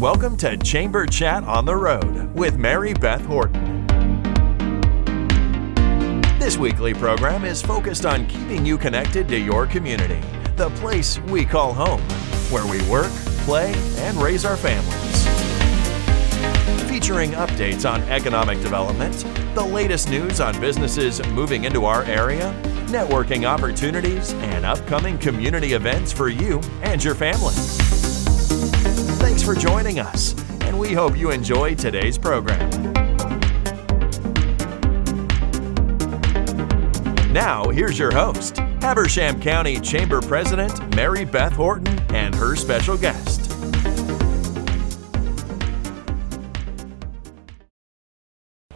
Welcome to Chamber Chat on the Road with Mary Beth Horton. This weekly program is focused on keeping you connected to your community, the place we call home, where we work, play, and raise our families. Featuring updates on economic development, the latest news on businesses moving into our area, networking opportunities, and upcoming community events for you and your family. Thanks for joining us, and we hope you enjoy today's program. Now, here's your host, Habersham County Chamber President Mary Beth Horton and her special guest.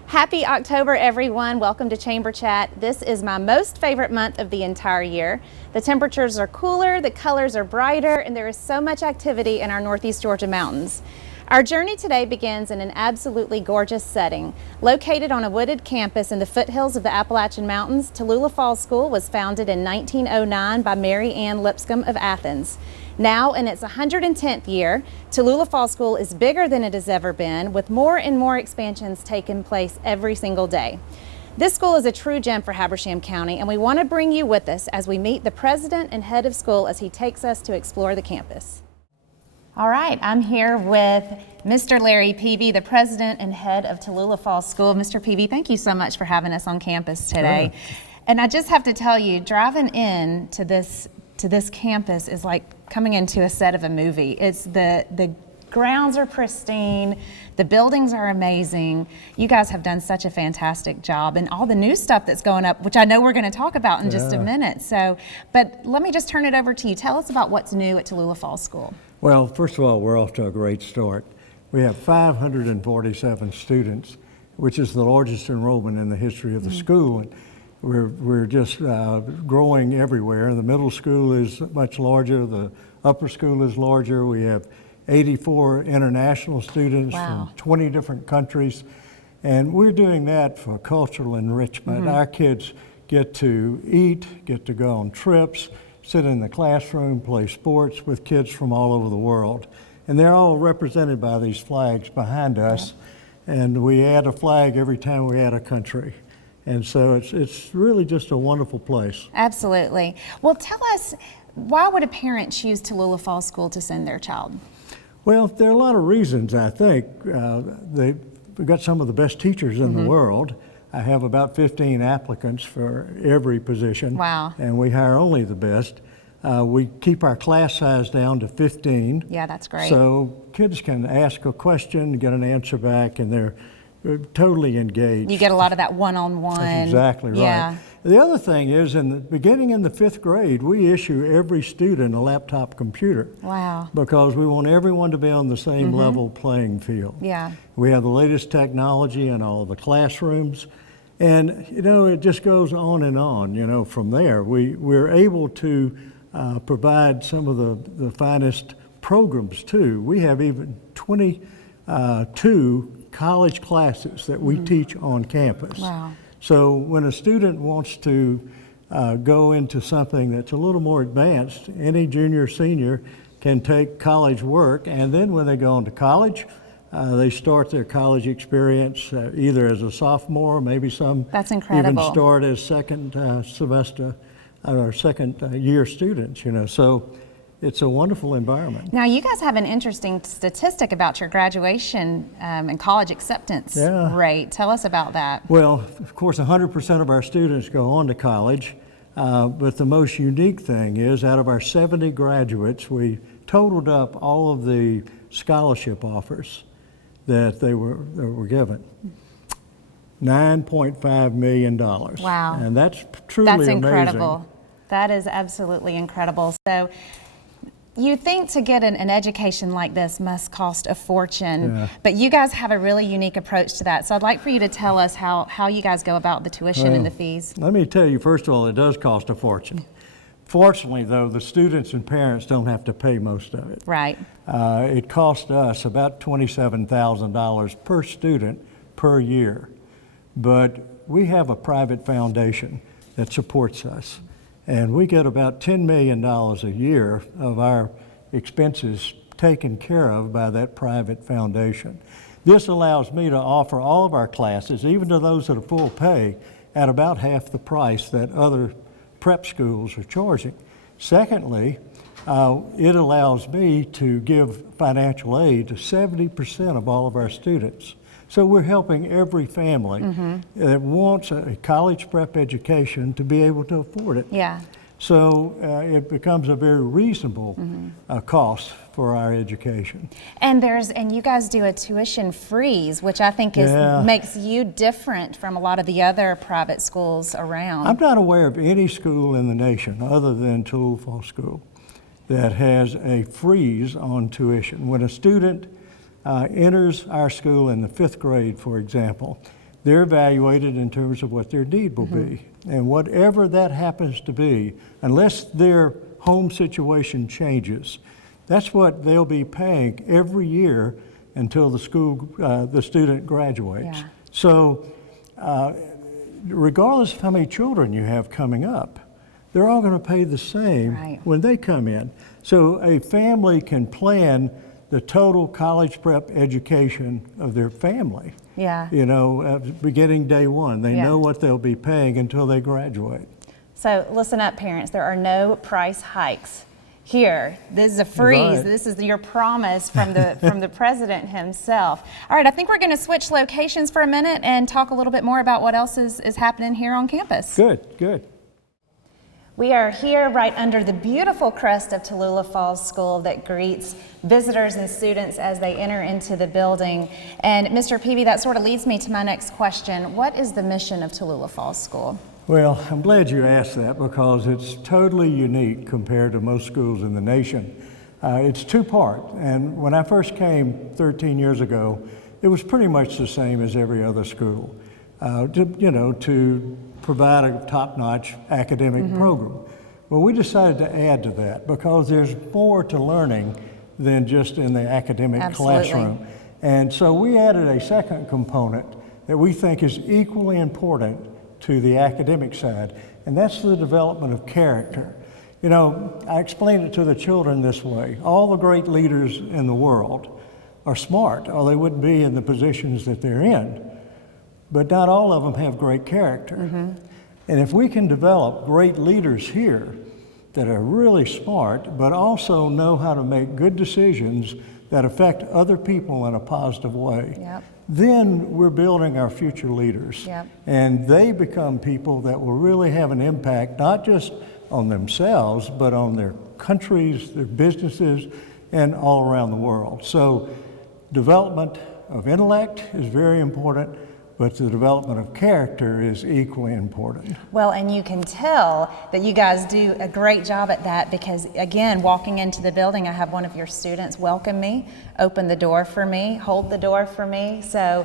Happy October, everyone. Welcome to Chamber Chat. This is my most favorite month of the entire year. The temperatures are cooler, the colors are brighter, and there is so much activity in our Northeast Georgia mountains. Our journey today begins in an absolutely gorgeous setting. Located on a wooded campus in the foothills of the Appalachian Mountains, Tallulah Falls School was founded in 1909 by Mary Ann Lipscomb of Athens. Now in its 110th year, Tallulah Falls School is bigger than it has ever been, with more and more expansions taking place every single day. This school is a true gem for Habersham County, and we want to bring you with us as we meet the president and head of school as he takes us to explore the campus. All right, I'm here with Mr. Larry Peavy, the president and head of Tallulah Falls School. Mr. Peavy, thank you so much for having us on campus today. Sure. And I just have to tell you, driving in to this campus is like coming into a set of a movie. It's the grounds are pristine, the buildings are amazing. You guys have done such a fantastic job, and all the new stuff that's going up, which I know we're going to talk about in just a minute. So, but let me just turn it over to you. Tell us about what's new at Tallulah Falls School. Well, first of all, we're off to a great start. We have 547 students, which is the largest enrollment in the history of the school. And we're just growing everywhere. The middle school is much larger, the upper school is larger. We have 84 international students from 20 different countries. And we're doing that for cultural enrichment. Our kids get to eat, get to go on trips, sit in the classroom, play sports with kids from all over the world. And they're all represented by these flags behind us. And we add a flag every time we add a country. And so it's really just a wonderful place. Absolutely. Well, tell us, why would a parent choose Tallulah Falls School to send their child? Well, there are a lot of reasons, I think. We've got some of the best teachers in the world. I have about 15 applicants for every position. Wow. And we hire only the best. We keep our class size down to 15. Yeah, that's great. So kids can ask a question, get an answer back, and they're totally engaged. You get a lot of that one-on-one. That's exactly right. Yeah. The other thing is, beginning in the 5th grade, we issue every student a laptop computer. Wow. Because we want everyone to be on the same level playing field. Yeah. We have the latest technology in all of the classrooms. And, it just goes on and on, from there. We're able to provide some of the finest programs, too. We have even 22 college classes that we teach on campus. Wow. So when a student wants to go into something that's a little more advanced, any junior, senior can take college work, and then when they go on to college, they start their college experience either as a sophomore, maybe some That's incredible. even start as second semester or second year students, So it's a wonderful environment. Now, you guys have an interesting statistic about your graduation and college acceptance rate. Tell us about that. Well, of course, 100% of our students go on to college, but the most unique thing is out of our 70 graduates, we totaled up all of the scholarship offers that they were given. $9.5 million. Wow. And that's truly amazing. That's incredible. That is absolutely incredible. So, you think to get an education like this must cost a fortune, but you guys have a really unique approach to that. So I'd like for you to tell us how you guys go about the tuition and the fees. Let me tell you, first of all, it does cost a fortune. Fortunately, though, the students and parents don't have to pay most of it. Right. It cost us about $27,000 per student per year. But we have a private foundation that supports us. And we get about $10 million a year of our expenses taken care of by that private foundation. This allows me to offer all of our classes, even to those that are full pay, at about half the price that other prep schools are charging. Secondly, it allows me to give financial aid to 70% of all of our students. So we're helping every family that wants a college prep education to be able to afford it. Yeah. So it becomes a very reasonable cost for our education. And you guys do a tuition freeze, which I think makes you different from a lot of the other private schools around. I'm not aware of any school in the nation other than Tallulah Falls School that has a freeze on tuition. When a student enters our school in the 5th grade, for example, they're evaluated in terms of what their need will be. And whatever that happens to be, unless their home situation changes, that's what they'll be paying every year until the student graduates. Yeah. So regardless of how many children you have coming up, they're all going to pay the same when they come in. So a family can plan the total college prep education of their family. Yeah. You know, beginning day one. They know what they'll be paying until they graduate. So listen up, parents. There are no price hikes here. This is a freeze. Right. This is your promise from the from the president himself. All right, I think we're going to switch locations for a minute and talk a little bit more about what else is happening here on campus. Good, good. We are here right under the beautiful crest of Tallulah Falls School that greets visitors and students as they enter into the building. And Mr. Peavy, that sort of leads me to my next question. What is the mission of Tallulah Falls School? Well, I'm glad you asked that because it's totally unique compared to most schools in the nation. It's two-part, and when I first came 13 years ago, it was pretty much the same as every other school. To provide a top-notch academic program. Well, we decided to add to that because there's more to learning than just in the academic classroom. And so we added a second component that we think is equally important to the academic side, and that's the development of character. You know, I explain it to the children this way. All the great leaders in the world are smart, or they wouldn't be in the positions that they're in. But not all of them have great character. And if we can develop great leaders here that are really smart, but also know how to make good decisions that affect other people in a positive way, then we're building our future leaders. And they become people that will really have an impact, not just on themselves, but on their countries, their businesses, and all around the world. So development of intellect is very important, but the development of character is equally important. Well, and you can tell that you guys do a great job at that because, again, walking into the building, I have one of your students welcome me, open the door for me, hold the door for me. So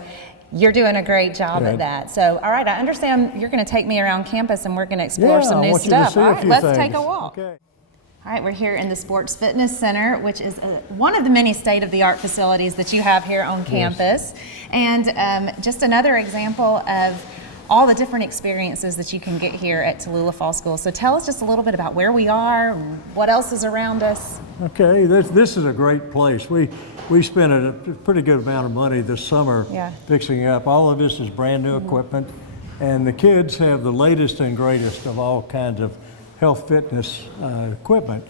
you're doing a great job at that. So, all right, I understand you're going to take me around campus and we're going to explore some new stuff. All right, let's take a walk. Okay. All right, we're here in the Sports Fitness Center, which is one of the many state-of-the-art facilities that you have here on campus. And just another example of all the different experiences that you can get here at Tallulah Falls School. So tell us just a little bit about where we are, what else is around us. Okay, this is a great place. We spent a pretty good amount of money this summer fixing it up. All of this is brand new equipment, and the kids have the latest and greatest of all kinds of health fitness equipment.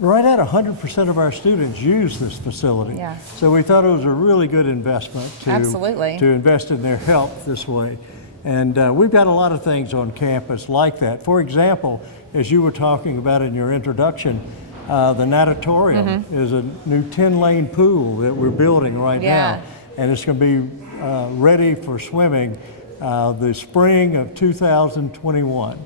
Right at 100% of our students use this facility. So we thought it was a really good investment to invest in their health this way. And we've got a lot of things on campus like that. For example, as you were talking about in your introduction, the natatorium is a new 10-lane pool that we're building right now. And it's going to be ready for swimming the spring of 2021.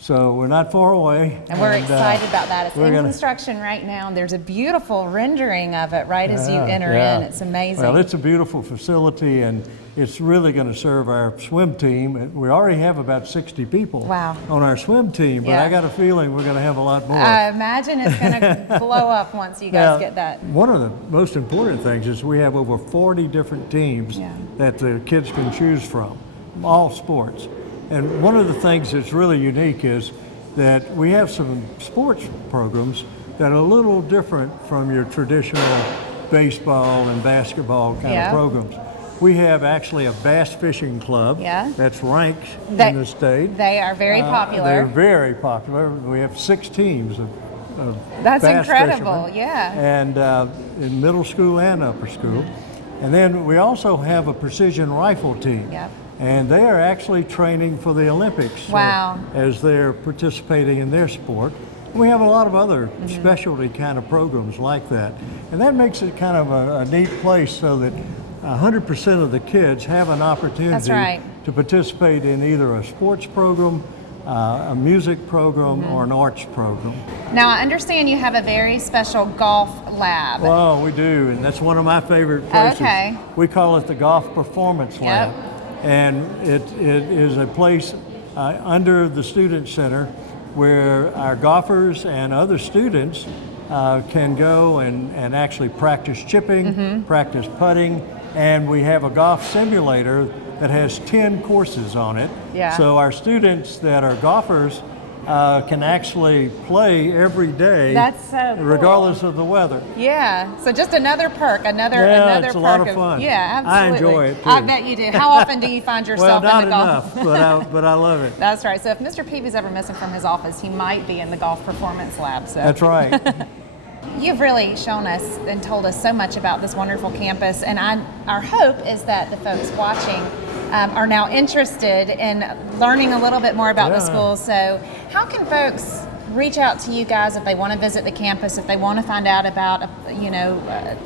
So we're not far away. And we're excited about that. It's in construction right now. And there's a beautiful rendering of it right as you enter in. It's amazing. Well, it's a beautiful facility, and it's really going to serve our swim team. We already have about 60 people on our swim team, but I got a feeling we're going to have a lot more. I imagine it's going to blow up once you guys get that. One of the most important things is we have over 40 different teams that the kids can choose from. All sports. And one of the things that's really unique is that we have some sports programs, that are a little different from your traditional baseball and basketball kind of programs. We have actually a bass fishing club that's ranked in the state. They are very popular. They're very popular. We have 6 teams of That's bass incredible, fishermen, and in middle school and upper school. And then we also have a precision rifle team. And they are actually training for the Olympics as they're participating in their sport. We have a lot of other specialty kind of programs like that. And that makes it kind of a neat place so that 100% of the kids have an opportunity to participate in either a sports program, a music program, or an arts program. Now, I understand you have a very special golf lab. Well, we do, and that's one of my favorite places. We call it the Golf Performance Lab. And it is a place under the Student Center where our golfers and other students can go and actually practice chipping, practice putting, and we have a golf simulator that has 10 courses on it. So our students that are golfers can actually play every day, regardless of the weather. So just another perk, another it's perk. a lot of fun. Absolutely. I enjoy it too. I bet you do. How often do you find yourself well, not in the golf? enough, but I love it. That's right. So if Mr. Peavy's ever missing from his office, he might be in the Golf Performance Lab. So. That's right. You've really shown us and told us so much about this wonderful campus, and our hope is that the folks watching are now interested in learning a little bit more about the school. So how can folks reach out to you guys if they want to visit the campus, if they want to find out about,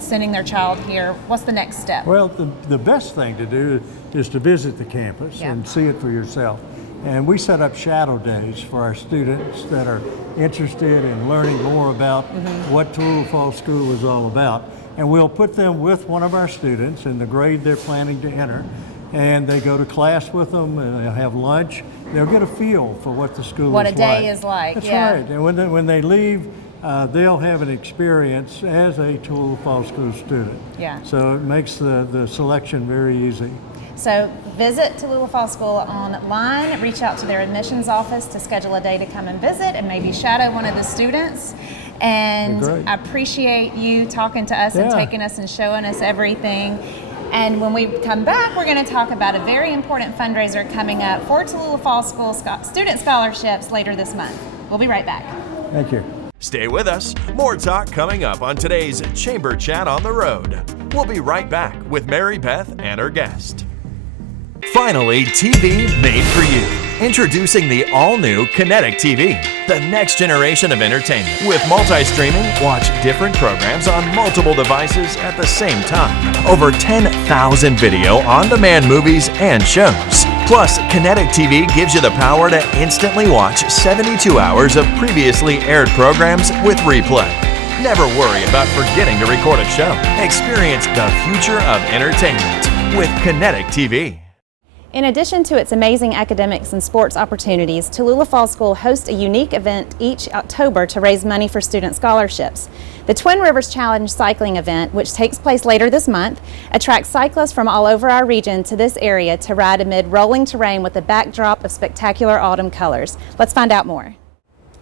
sending their child here? What's the next step? Well, the best thing to do is to visit the campus and see it for yourself. And we set up shadow days for our students that are interested in learning more about what Tallulah Falls School is all about. And we'll put them with one of our students in the grade they're planning to enter, and they go to class with them, and they'll have lunch. They'll get a feel for what the school is like. What a day is like. That's right. And when they leave, they'll have an experience as a Tallulah Falls School student. So it makes the selection very easy. So visit Tallulah Falls School online, reach out to their admissions office to schedule a day to come and visit and maybe shadow one of the students. And I appreciate you talking to us and taking us and showing us everything. And when we come back, we're going to talk about a very important fundraiser coming up for Tallulah Falls School student scholarships later this month. We'll be right back. Thank you. Stay with us. More talk coming up on today's Chamber Chat on the Road. We'll be right back with Mary Beth and her guest. Finally, TV made for you. Introducing the all-new Kinetic TV, the next generation of entertainment. With multi-streaming, watch different programs on multiple devices at the same time. Over 10,000 video on-demand movies and shows. Plus, Kinetic TV gives you the power to instantly watch 72 hours of previously aired programs with replay. Never worry about forgetting to record a show. Experience the future of entertainment with Kinetic TV. In addition to its amazing academics and sports opportunities, Tallulah Falls School hosts a unique event each October to raise money for student scholarships. The Twin Rivers Challenge cycling event, which takes place later this month, attracts cyclists from all over our region to this area to ride amid rolling terrain with a backdrop of spectacular autumn colors. Let's find out more.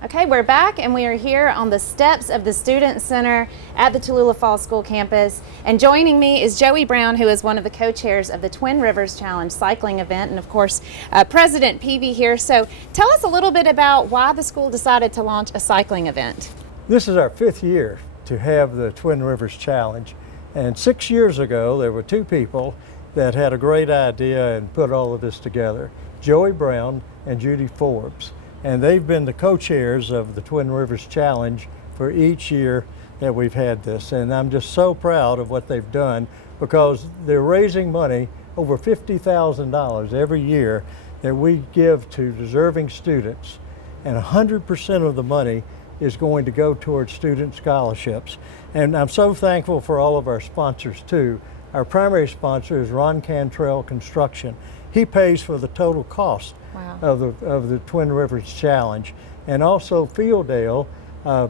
Okay, we're back and we are here on the steps of the Student Center at the Tallulah Falls School campus. And joining me is Joey Brown, who is one of the co-chairs of the Twin Rivers Challenge cycling event, and of course, President Peavy here. So tell us a little bit about why the school decided to launch a cycling event. This is our 5th year to have the Twin Rivers Challenge. And 6 years ago, there were 2 people that had a great idea and put all of this together, Joey Brown and Judy Forbes. And they've been the co-chairs of the Twin Rivers Challenge for each year that we've had this. And I'm just so proud of what they've done because they're raising money, over $50,000 every year that we give to deserving students. And 100% of the money is going to go towards student scholarships. And I'm so thankful for all of our sponsors too. Our primary sponsor is Ron Cantrell Construction. He pays for the total cost of the Twin Rivers Challenge. And also Fieldale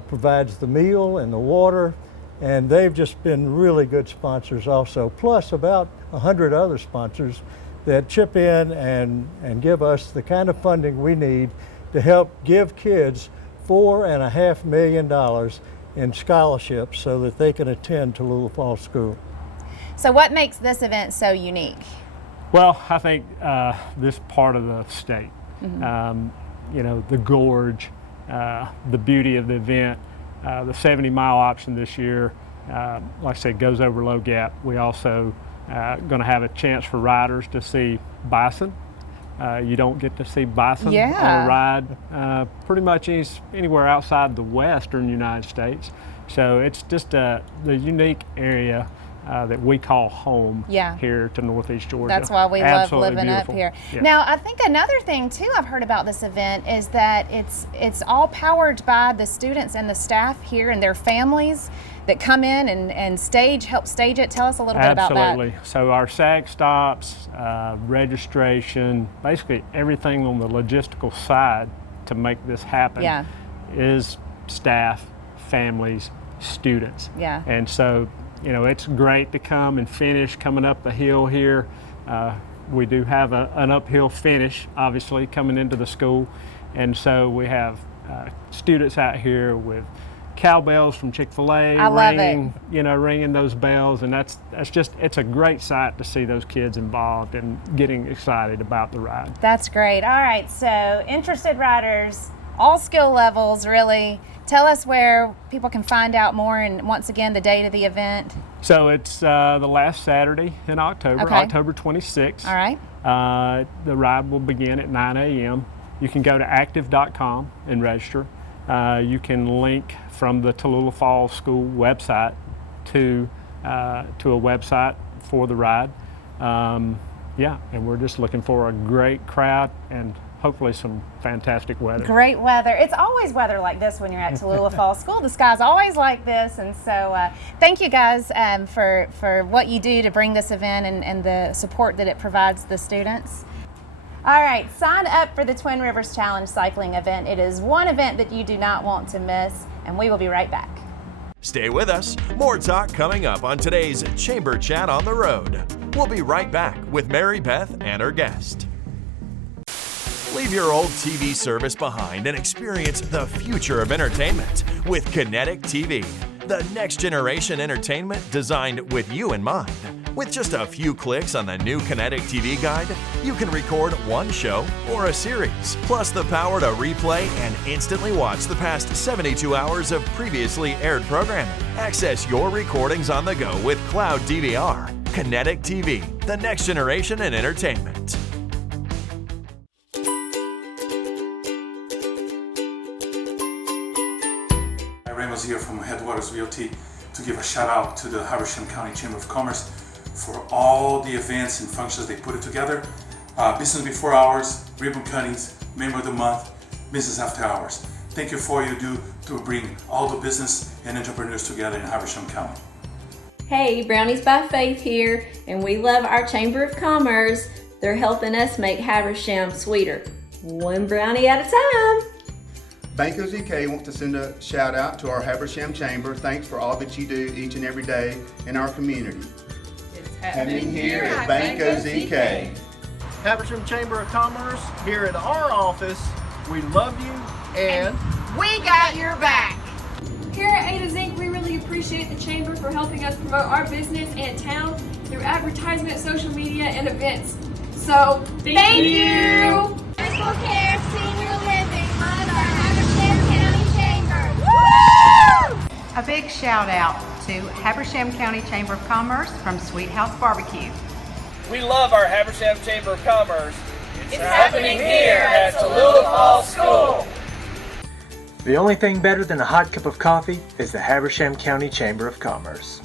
provides the meal and the water, and they've just been really good sponsors also, plus about 100 other sponsors that chip in and give us the kind of funding we need to help give kids $4.5 million in scholarships so that they can attend Tallulah Falls School. So what makes this event so unique? Well, I think this part of the state, you know, the gorge, the beauty of the event, the 70-mile option this year, like I said, goes over Low Gap. We also going to have a chance for riders to see bison. You don't get to see bison on a ride pretty much anywhere outside the western United States. So it's just the unique area that we call home here to Northeast Georgia. That's why we Absolutely love living beautiful. up here. Yeah. Now, I think another thing too I've heard about this event is that it's all powered by the students and the staff here and their families that come in and help stage it. Tell us a little bit about that. Absolutely. So our SAG stops, registration, basically everything on the logistical side to make this happen is staff, families, students. Yeah. And so, you know, it's great to come and finish coming up the hill here. We do have an uphill finish, obviously, coming into the school. And so we have students out here with cowbells from Chick-fil-A ringing those bells, and that's just, it's a great sight to see those kids involved and getting excited about the ride. That's great. All right, so interested riders, all skill levels really. Tell us where people can find out more, and once again, the date of the event. So it's the last Saturday in October, October 26th. All right. The ride will begin at 9 a.m. You can go to active.com and register. You can link from the Tallulah Falls School website to a website for the ride. And we're just looking for a great crowd and hopefully some fantastic weather. Great weather. It's always weather like this when you're at Tallulah Falls School. The sky's always like this, and so thank you guys for what you do to bring this event and the support that it provides the students. All right, sign up for the Twin Rivers Challenge cycling event. It is one event that you do not want to miss, and we will be right back. Stay with us. More talk coming up on today's Chamber Chat on the Road. We'll be right back with Mary Beth and her guest. Leave your old TV service behind and experience the future of entertainment with Kinetic TV, the next generation entertainment designed with you in mind. With just a few clicks on the new Kinetic TV guide, you can record one show or a series, plus the power to replay and instantly watch the past 72 hours of previously aired programming. Access your recordings on the go with Cloud DVR. Kinetic TV, the next generation in entertainment. Ramos here from Headwaters Realty to give a shout out to the Habersham County Chamber of Commerce for all the events and functions they put it together. Business before hours, ribbon cuttings, member of the month, business after hours. Thank you for what you do to bring all the business and entrepreneurs together in Habersham County. Hey, Brownies by Faith here, and we love our Chamber of Commerce. They're helping us make Habersham sweeter, one brownie at a time. Banco ZK wants to send a shout out to our Habersham Chamber. Thanks for all that you do each and every day in our community. It's happening here at Banco ZK. Habersham Chamber of Commerce, here at our office, we love you and we got your back. Here at A to Zinc, we really appreciate the Chamber for helping us promote our business and town through advertisement, social media, and events. So, thank you! Physical care, senior living, love our Habersham County Chamber. Woo! A big shout out to Habersham County Chamber of Commerce from Sweet House Barbecue. we love our Habersham Chamber of Commerce. It's happening here at Tallulah Falls School. The only thing better than a hot cup of coffee is the Habersham County Chamber of Commerce.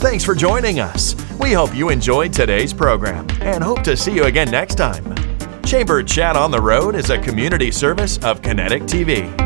Thanks for joining us. We hope you enjoyed today's program and hope to see you again next time. Chamber Chat on the Road is a community service of Kinetic TV.